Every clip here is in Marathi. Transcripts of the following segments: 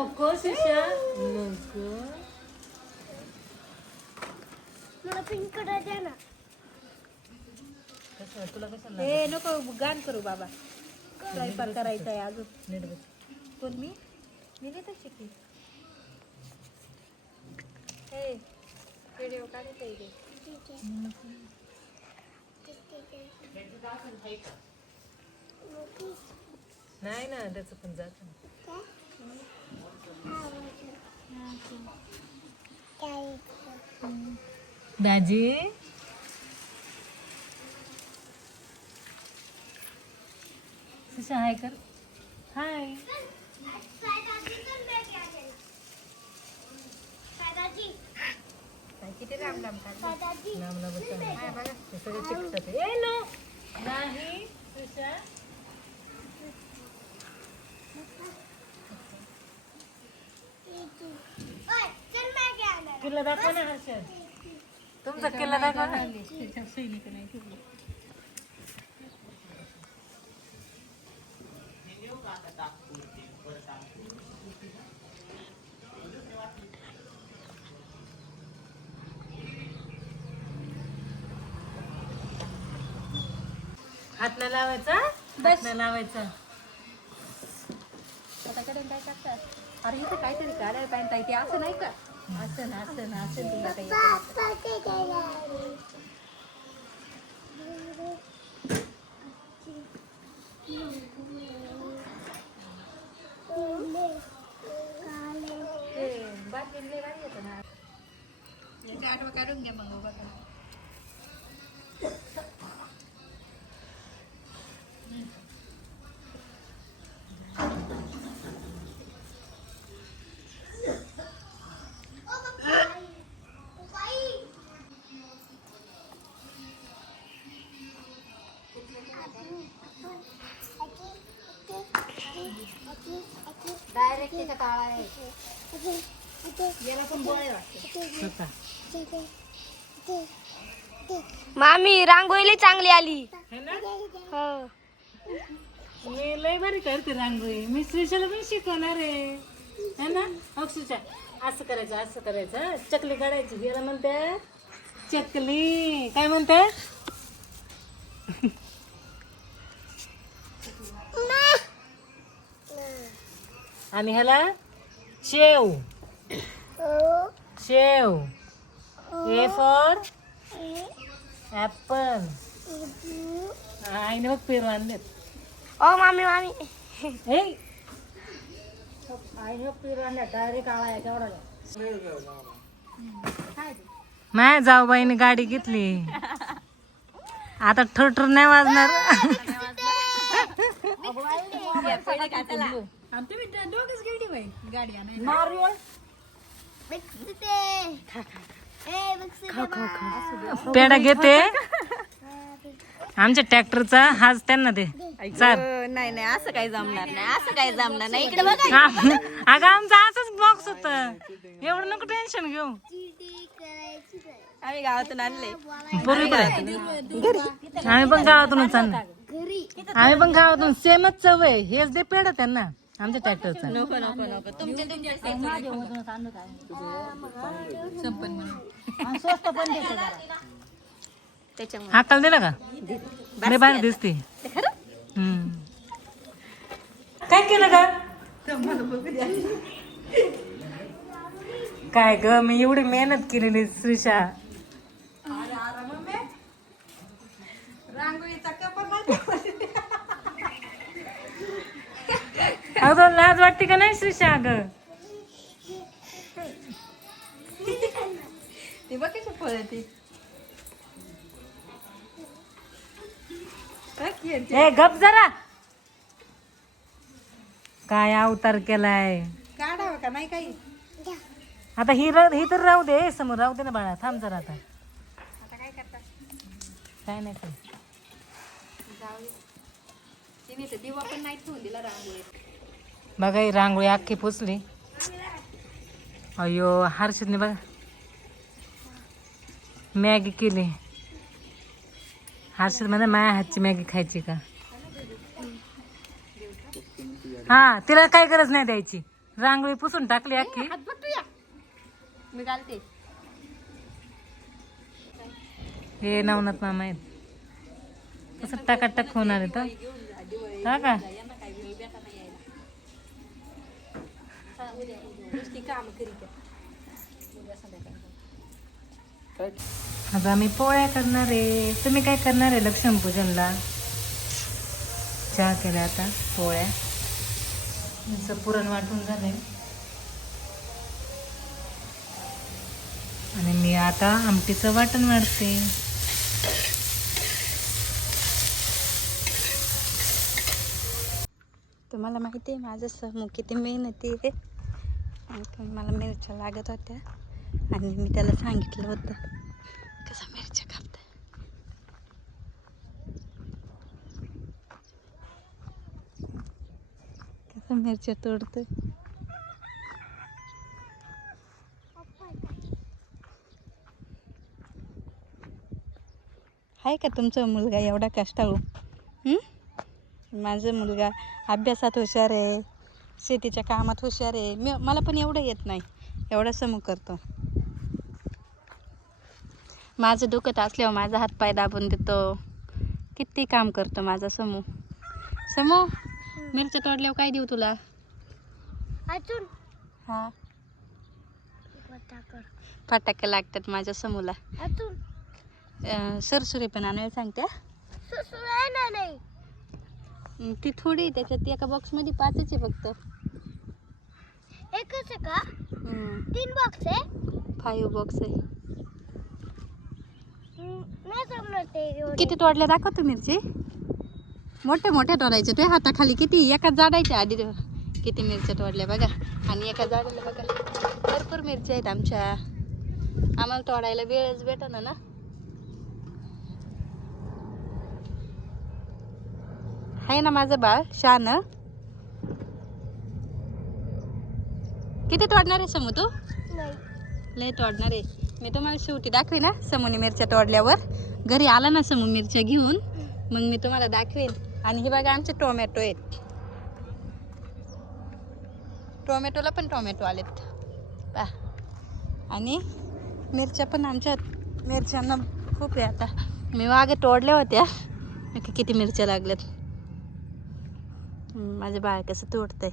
नको शिशा नको. मला पिंक कलर द्या ना. कसं तुला कसं ए नको गाण करू बाबा. स्वयंपाक करायचा आहे अजून. नीट बस. कोण मी नाही तर शिकली. हे व्हिडिओ काढायचा आहे इथे. नाही ना त्याचं पण जात दाजी. शिशा हाय कर. हाय. किती लांब लांब काढ. नामला बसा. हे सगळं चिकटत आहे. ए नो नाही शिशा. किल्ला दाखवा ना हर्षद. तुमचा किल्ला दाखवा ना. सैनिक नाही ठेवली. हात नाही लावायचा. हात नाही लावायचा. आता कडे काय टाकतात. अरे इथे काहीतरी काढायला पाहिजे ते असं नाही का. असं ना असं ना असं तुला काही बाटली गाडी येतं ना. आठवं काढून घ्या मग बघा. डायरेक्ट त्याचा काळा आहे. याला पण गोळे वाटते. मामी रांगोळी चांगली आली. हो. मी लय भारी करते रांगोळी. मी श्रीशाला पण शिकवणार आहे है ना. अक्षुषा असं करायचं असं करायचं. चकली काढायची. याला म्हणते चकली. काय म्हणते. आणि ह्याला शेव. शेव. A for apple. आईने बघ पेरू आणलेत. ओ मामी मामी. हे आईने बघ पेरू आणल्या. डायरेक्ट आळा आहे केवढा. माया जाऊबाईने गाडी घेतली. आता ठरठर नाही वाजणार. तुम्ही दोघच गेली बाई गाडी आणायला. नारळ ए पेढा घेते. आमच्या ट्रॅक्टरचा हाच त्यांना दे. चाल. नाही नाही असं काही जमणार नाही. असं काही जमणार नाही. इकडे बघा. अगं आमचा असंच बॉक्स होत. एवढं नको टेन्शन घेऊ. आम्ही गावातून आणले. बरोबर. आम्ही पण गावातूनच आणलं. आम्ही पण गावातून सेमच चव आहे. हेच दे पेढा त्यांना आमच्या ट्रॅक्टरचा. नको नको नको. तुमच्या संपन म्हणून त्याच्यामुळे हाताला दिला का. लय भारी दिसते. काय केलं का. काय ग मी एवढी मेहनत केलेली श्रीशा. रांगोळीचा कपर अगं लाज वाटते का नाही श्रीशा. अगं ती बघ कशी फळ ती. ए गप जरा. काय अवतार केलाय. काढावं का नाही काही. आता ही तर राहू दे. समोर राहू दे ना बाळा. थांब जरा. आता आता काय करता. काय नाही काय. तिने तर दिवा पण नाही ठेवून दिला रांगोळी. बघा ही रांगोळी अख्खी पुसली. अयो हर्षदने बघा मॅगी केली. हर्षद म्हणा माझ्या हातची मॅगी खायची का. हा तिला काय गरज नाही द्यायची. रांगोळी पुसून टाकली अख्खी. हात बघ तुया. मी घालते. हे नवनाथ मामा आहेत. कसं टाकाटक होणार आहे तर हा का. नुसती काम करीत आहे. आता आम्ही पोळ्या करणार आहे. तुम्ही काय करणार आहे लक्ष्मीपूजनला? चहा केला, आता पोळ्या. असं पुरण वाटून झालंय आणि मी आता आमटीचं वाटण वाढते. तुम्हाला माहिती आहे माझं समूह किती मेहनती आहे. मला मिरच्या लागत होत्या आणि मी त्याला सांगितलं होतं कसा मिरच्या कापता. कसा मिरच्या तोडतो. आहे का तुमचा मुलगा एवढा कष्टाळू? माझा मुलगा अभ्यासात हुशार आहे, शेतीच्या कामात हुशार आहे. मला पण एवढं येत नाही, एवढा समूह करतो. माझं दुखत असल्यावर माझा हातपाय दाबून देतो. किती काम करतो माझा समूह. समूह मिरच्या तोडल्यावर काय देऊ तुला? अजून हा, फटाकर. फटाके लागतात माझ्या समूहला. अजून सरसुरी पण आणायला सांगते. नाही. ती थोडी त्याच्यात एका बॉक्समध्ये 5च आहे फक्त. एकच आहे का? 3 बॉक्स आहे. 5 बॉक्स आहे. नाही जमणार ते एवढे. किती तोडल्या दाखवतो मिरची. मोठ्या मोठ्या तोडायच्या. तुझ्या हाताखाली किती एका झाडाच्या आधी किती मिरच्या तोडल्या बघा. आणि एका झाडाला बघा भरपूर मिरच्या आहेत आमच्या. आम्हाला तोडायला वेळच भेटना ना. आहे ना माझं बाळ शान. किती तोडणार आहे समू तू? नाही. लय तोडणार आहे. मी तुम्हाला शेवटी दाखवे ना समूने मिरच्या तोडल्यावर. घरी आला ना समू मिरच्या घेऊन मग मी तुम्हाला दाखवेन. आणि हे बघा आमचे टोमॅटो आहेत. टोमॅटोला पण टोमॅटो आलेत पा. आणि मिरच्या पण आमच्या मिरच्यांना खूप आहे. आता मी मागे तोडल्या होत्या. किती मिरच्या लागल्यात. माझं बाळ कसं तोडतंय.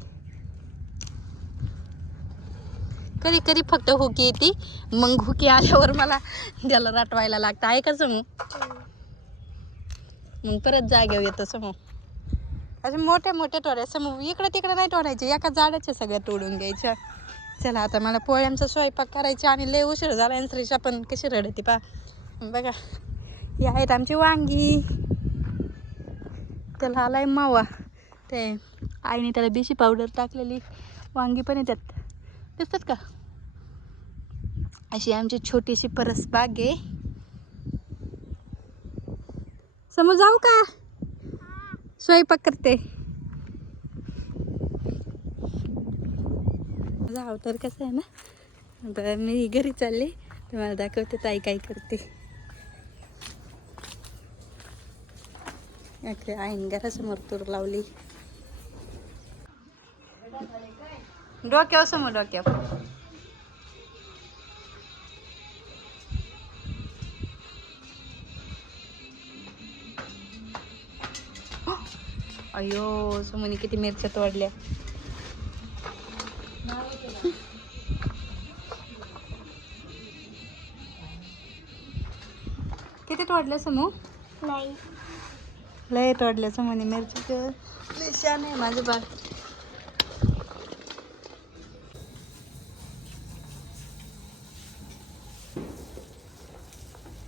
कधी कधी फक्त हुकी येते. मग हुकी आल्यावर मला त्याला राटवायला लागतं. आहे का समू? मग परत जागेवर येतो समू. असे मोठ्या मोठ्या तोड्या समू. इकडं तिकडं नाही तोडायचे. एका झाडाच्या सगळ्या तोडून घ्यायच्या. चला आता मला पोळ्यांचा स्वयंपाक करायचा आणि लय उशीर झाला. आणि श्रीषा पण कशी रडते पा बघा. ही आहेत आमची वांगी. त्याला आलाय मावा. ते आईने त्याला बेशी पावडर टाकलेली वांगी पण येतात. दिसतात का? अशी आमची छोटीशी परस बाग आहे. समोर जाऊ का? स्वयंपाक करते. जाऊ तर कसं आहे ना. बरं मी घरी चालले तुम्हाला दाखवते ताई काय करते. आईने घरासमोर तूर लावली. डोक्यावर समोर डोक्यावर. अयो समोनी किती मिरच्या तोडल्या. किती तोडल्या समू? नाही. लय तोडल्या समोनी मिरच्या. लय छान आहे माझं बाळ.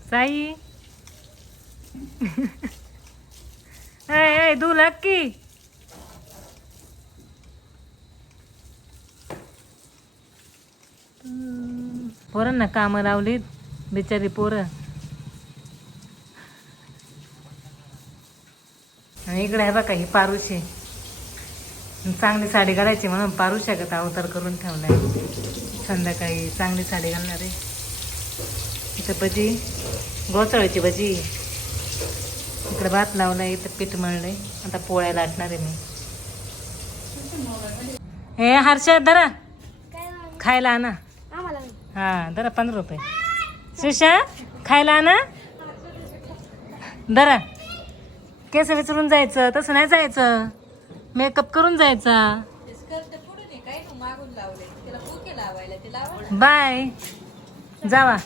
साई ए दू लक्की. पोरांना कामं लावलीत बिचारी पोरं. आणि इकडे आहे बघा ही पारुशी. चांगली साडी घालायची म्हणून पारुष्यागत अवतार करून ठेवलाय. संध्याकाळी चांगली साडी घालणार आहे. इथं भजी, गोचळाची भजी. इकडे भात लावलाय. इथं पीठ मळलंय. आता पोळ्या लाटणार आहे मी. हे हर्षा धरा काय मामी? खायला आणा. आम्हाला नाही. हा धरा 15 रुपये. श्रीषा खायला आणा. धरा. केस विचारून जायचं, तसं नाही जायचं. मेकअप करून जायचा. बाय. जावा.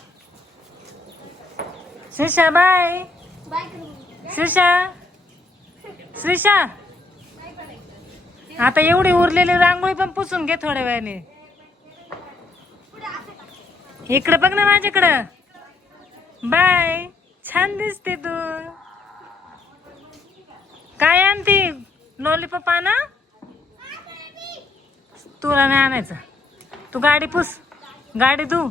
श्रीषा बाय. बाय करू. श्रीषा श्रीषा आता एवढी उरलेली रांगोळी पण पुसून घे थोड्या वेळाने. इकडं बघ ना माझ्याकडं. बाय. छान दिसते तू. काय आणते? लॉलीपॉप आणा. तुला नाही आणायचं. तू गाडी पुस. गाडी धू.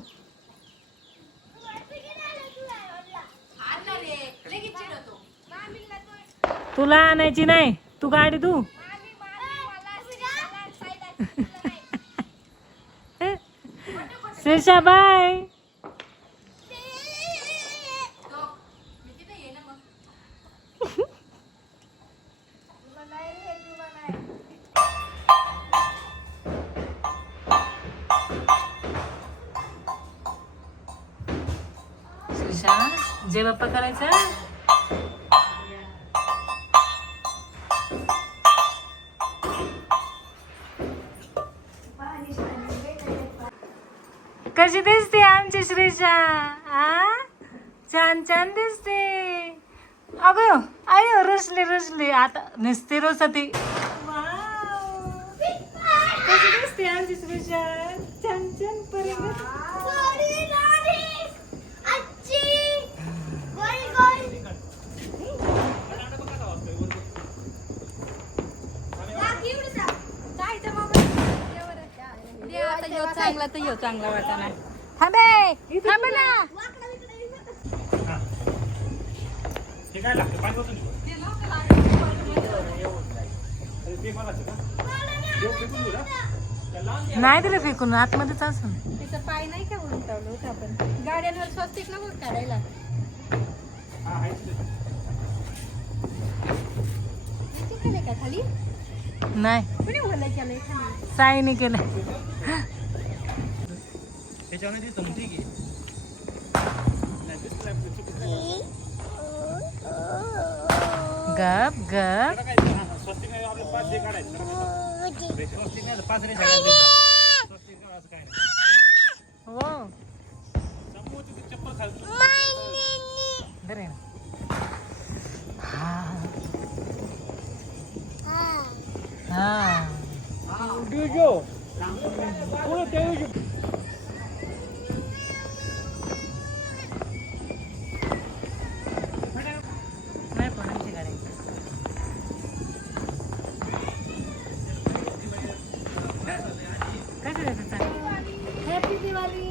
तुला आणायची नाही. तू गाडी धू. श्रीषा बाय. श्रीषा जय बाप्पा करायचं. कशी दिसते आमची श्रीषा? आ छान छान दिसते. अगं आयो रुसली आता नुसती रुसती. कशी दिसते आमची श्रीषा? छान छान परिगत. चांगला तर येऊ चांगला वाटाणा. थांबे थांब ना. नाही दिलं फेकून आतमध्येच असून. तिचा पाय नाही का उंचावलं होतं आपण गाड्यांवर स्वस्तिक नको काढायला. का खाली नाही कुणी बोलाय केलंय खाली? साईने केलं. गप गप. हो बरे. हा हा नाही पण आमची गाडी. काय करायचं? हॅपी दिवाळी.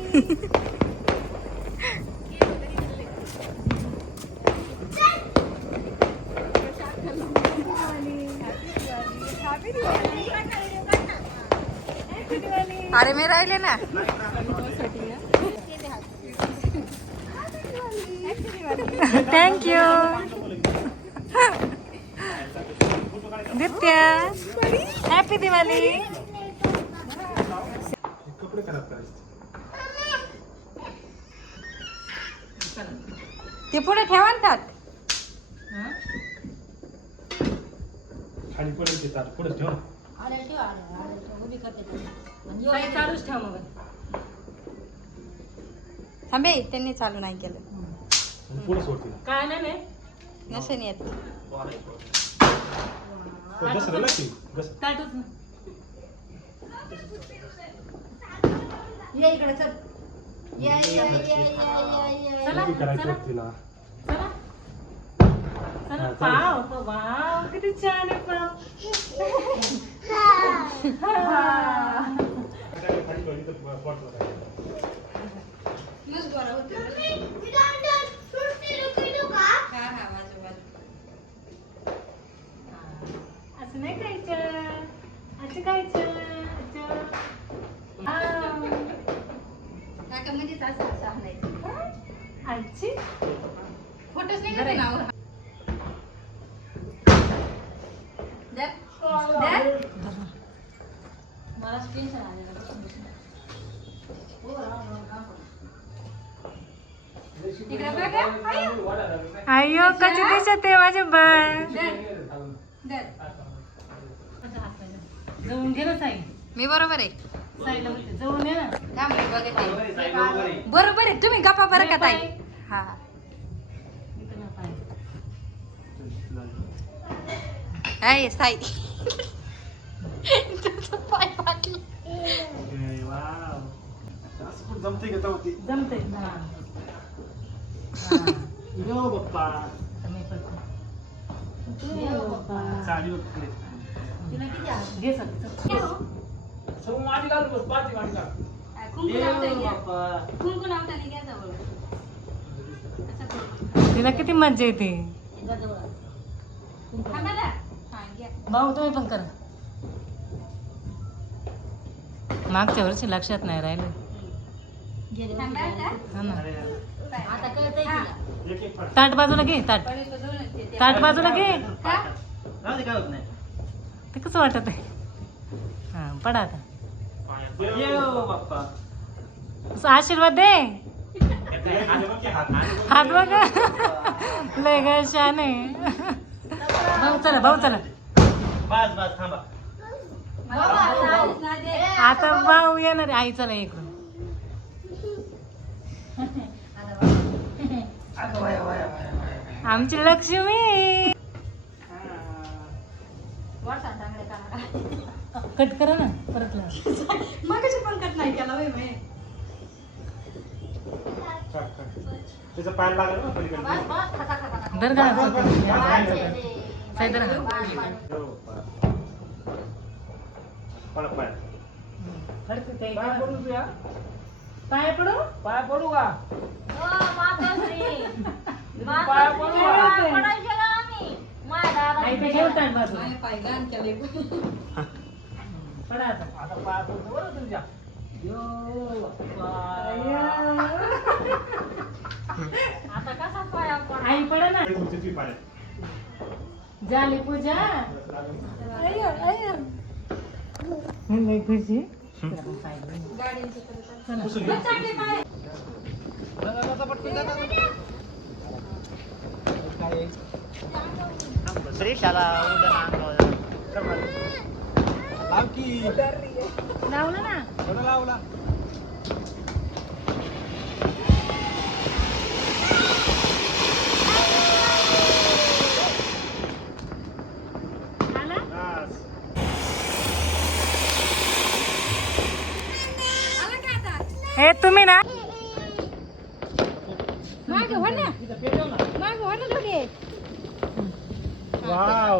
अरे मी राहिले ना. थँक्यू दित्या. हॅपी दिवाळी. ते पुढे ठेवा ना त्यात. खाली पडेल ते ताट पुढे ठेव. चालूच ठेव मग. थांबे त्यांनी चालू नाही केलं. पुढे सोडतील. काय नाही नसेन येत. घसरला लागते घसर. ताटूच ना. या इकडे चल. या या या या. चला किती करायचं चला तिला. चला चला. पाव वाव किती छान आहे पाव. खाली ठेवली तर पडतो काय. असं नाही खायचं. असं खायचं. आजी फोटोच नाही का नाव? मला इकडे बघा. अय्यो कशी दिसत आहे माझे बाळ जवळून घे ना साई मी बरोबर आहे. साईला म्हणते जवळून ये ना थांब मी बघते. बरोबर आहे तुम्ही गप्पा बरं का ताई. हा इकडं पाय. आहे साई. तुझं पाय पाटलं. जमते घेता होती जमते हा. यो बाप्पा मी करते. यो बाप्पा. साडी वगैरे घे सर सब माटी घाल बस पाठी माटी घाल तिला किती मजा येते भाऊ तुम्ही पण करा मागच्या वर्षी लक्षात नाही राहिलं हा ना एक एक फट ताट बाजूला घे ताट ताट बाजूला घे काय होत नाही ते कसं वाटत आहे हा पडा आता यो बाप्पा असं आशीर्वाद दे हात बघा लय ग शाने भाऊ चला भाऊ चला बस बस थांबा आता भाऊ येणार आहे. आई चला इकडून आमची लक्ष्मी कट करा ना परत लावा. मगाशी पण कट नाही केला होय मी. त्याचा पाय लागेल ना पलीकडे धर का साईदर पड पाय पाय पडू पाय पडू का आई ते ठेवतात बाजू माझे पाय गाण केले. पडा आता आता पाय पडू बरं तुमच्या यो आई पडा ना तुमची पाय झाली पूजा लय खुशी लावलं ना लावला हे तुम्ही ना मागं हो ना. मागं हो ना दोघे. वाव